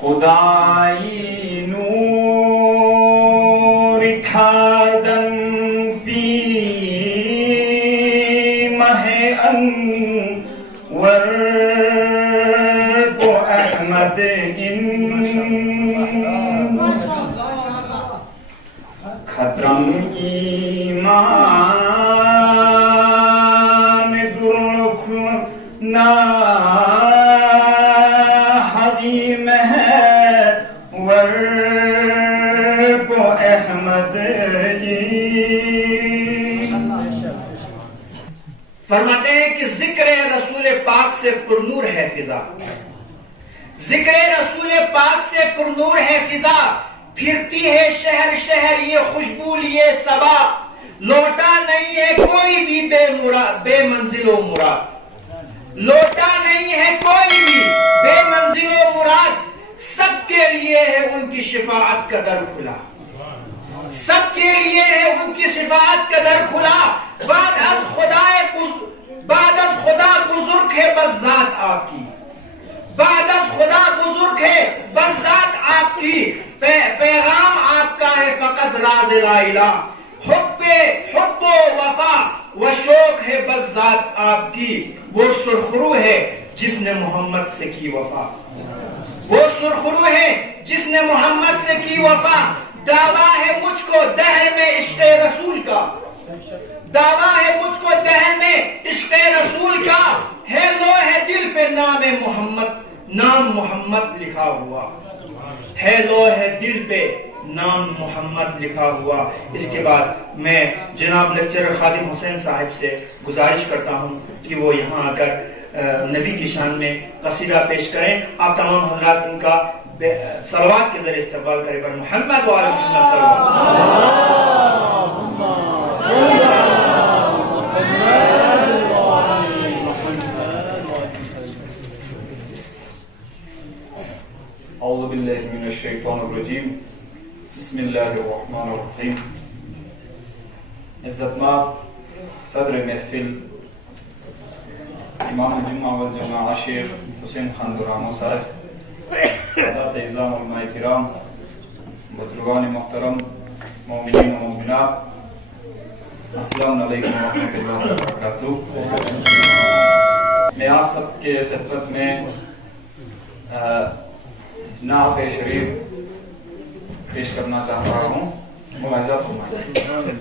خدایی نور کردن فی مه انور کو احمد این ختم ایمان درکنا حریم ہے ور کو احمد فرماتے ہیں کہ ذکر رسول پاک سے پرنور ہے فضا، ذکر رسول پاک سے پرنور ہے فضا، پھرتی ہے شہر شہر یہ خوشبو لیے صبا، لوٹا نہیں ہے کوئی بھی بے منزل و مراد، لوٹا نہیں ہے کوئی بھی بے منزل و مراد، سب کے لیے ہے ان کی شفاعت کا در کھلا، سب کے لیے ہے ان کی شفاعت کا در کھلا، بعد از خدا بزرگ ہے بس ذات آپ کی، بعد از خدا بزرگ ہے بس ذات آپ کی، پیغام آپ کا ہے فقط راز لا الہ، حب و وفا و شوق ہے بس ذات آپ کی، وہ سرخرو ہے جس نے محمد سے کی وفا، وہ سرخرو ہے جس نے محمد سے کی وفا، دعویٰ ہے مجھ کو دہر میں عشق رسول کا، دعویٰ ہے مجھ کو دہر میں عشق رسول کا، ہے لوح دل پہ نام محمد لکھا ہوا، ہے لوح دل پہ نام محمد لکھا ہوا۔ اس کے بعد میں جناب لیکچرر خادم حسین صاحب سے گزارش کرتا ہوں کہ وہ یہاں آ کر نبی کی شان میں قصیدہ پیش کریں۔ آپ تمام حضرات ان کا صلوات کے ذریعے استقبال کریں پر محمد و علی محمد صلوات۔ اعوذ باللہ من الشیطان الرجیم، بسم اللہ الرحمن الرحیم۔ عزت مآب صدر محفل امام الجمعہ والجماعہ شیخ حسین خان درامو صاحب، سادات اعزام علماء کرام، بزرگان محترم، مومنین و مومنات، السلام علیکم ورحمۃ اللہ وبرکاتہ۔ میں آپ سب کے خدمت میں نعت شریف پیش کرنا چاہ رہا ہوں، ملاحظہ فرمائیں۔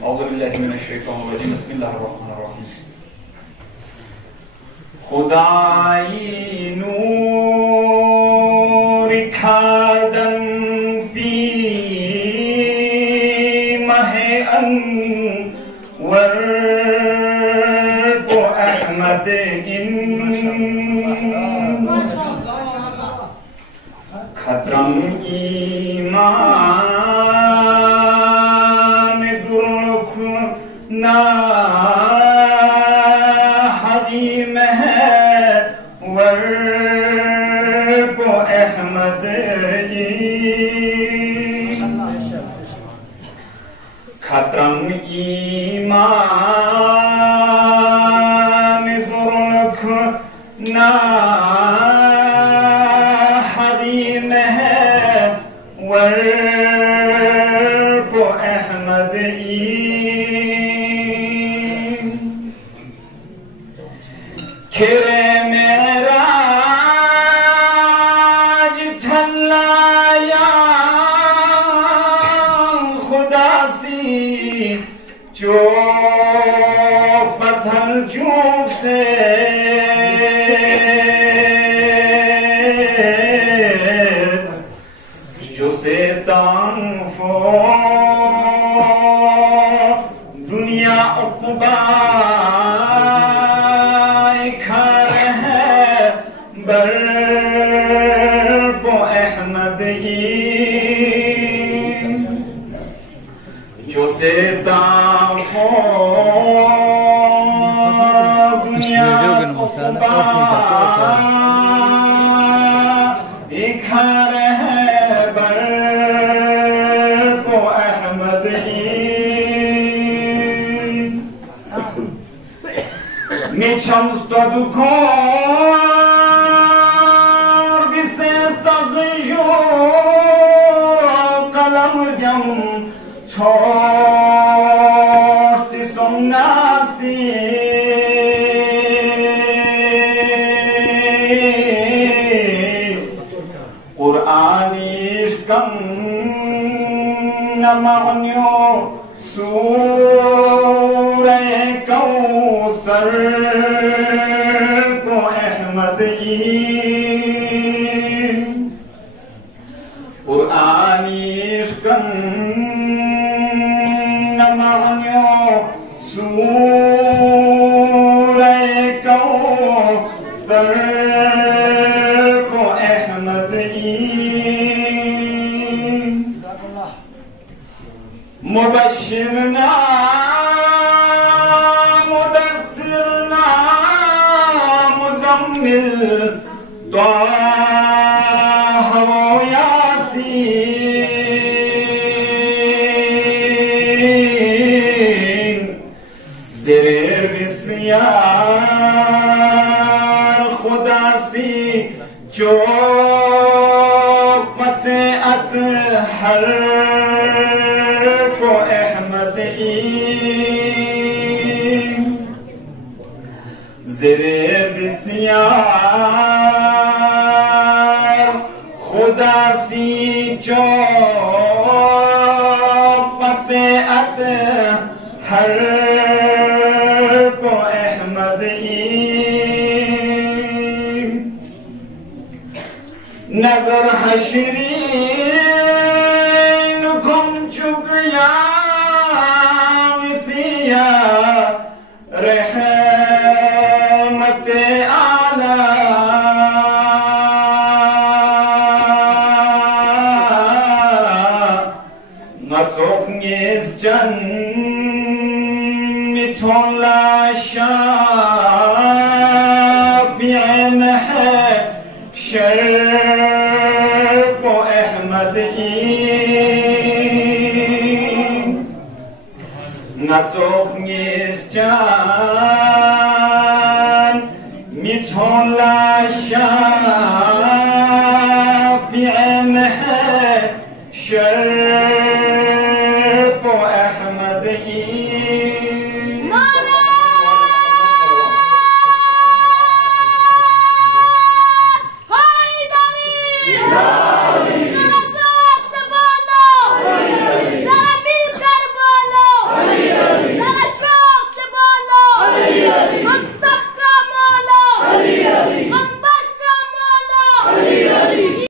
اعوذ باللہ من الشیطان الرجیم، بسم اللہ الرحمن الرحیم۔ خدایی نور کردن فی مه انور کو احمد این ختم ایمان درکنا حریم ہے ور کو احمد ختم ایمان درکنا حریم ہے ور کو احمد کھرے میرا جھلایا خدا سی جو پتھر جھوک سے جو سیتان فو دنیا عقبہ جو سیتا ہو دنیا ایک گھر ہے بر کو Ahmad نیچم ستدکھو بسیستغیو Torsi somnasi Qur'anish kam namanyo Surah Kawthar ko Ahmadi Qur'anish kam namanyo Surah Kawthar ko Ahmadi Mubashirna Mudassirna Muzammil Taha wa Yasin Zere Bisyar Khuda si Chok se Athar زیر بسیار خدا سی چوب سے اطہر کو احمدی نظر حشرین کم چگیا مسیا رحمت اعلی مزوق نیز جن میتون لا شافع محشر کو احمدی نزوق نیز جن میتون لا شافع